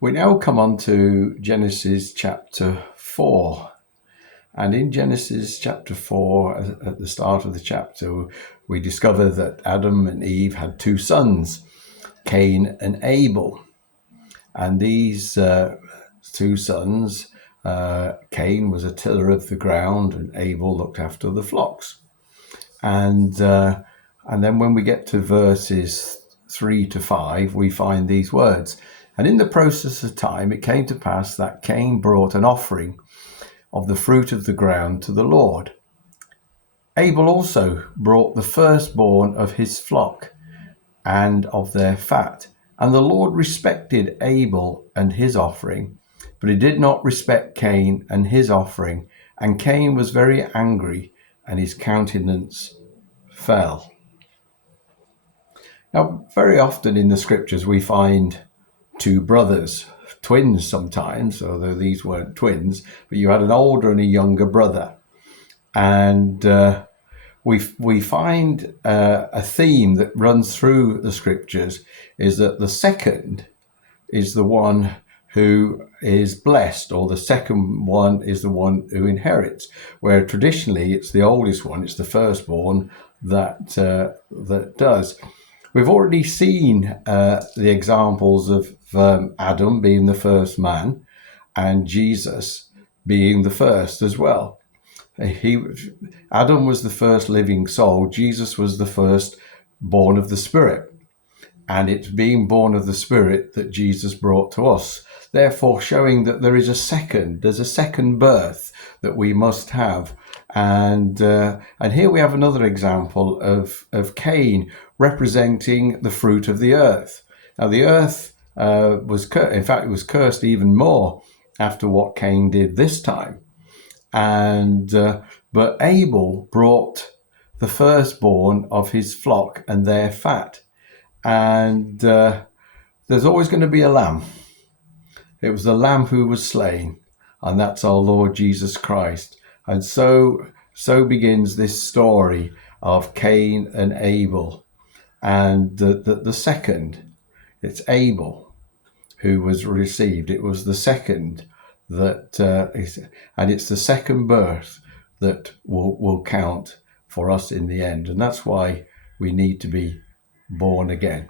We now come on to Genesis chapter 4. And in Genesis chapter 4, at the start of the chapter, we discover that Adam and Eve had two sons, Cain and Abel. And these two sons, Cain was a tiller of the ground and Abel looked after the flocks. And then when we get to verses 3 to 5, we find these words. And in the process of time, it came to pass that Cain brought an offering of the fruit of the ground to the Lord. Abel also brought the firstborn of his flock and of their fat. And the Lord respected Abel and his offering, but he did not respect Cain and his offering. And Cain was very angry, and his countenance fell. Now, very often in the scriptures, we find two brothers, twins sometimes, although these weren't twins, but you had an older and a younger brother. And we find a theme that runs through the scriptures is that the second is the one who is blessed, or the second one is the one who inherits, where traditionally it's the oldest one, it's the firstborn that does. We've already seen the examples of Adam being the first man and Jesus being the first as well. Adam was the first living soul. Jesus was the first born of the Spirit. And it's being born of the Spirit that Jesus brought to us. Therefore, showing that there's a second birth that we must have. And here we have another example of Cain representing the fruit of the earth. Now, the earth was cursed even more after what Cain did this time. And but Abel brought the firstborn of his flock and their fat. And there's always going to be a lamb. It was the lamb who was slain, and that's our Lord Jesus Christ. And so begins this story of Cain and Abel. And the second, it's Abel who was received. It was the second and it's the second birth that will count for us in the end. And that's why we need to be born again.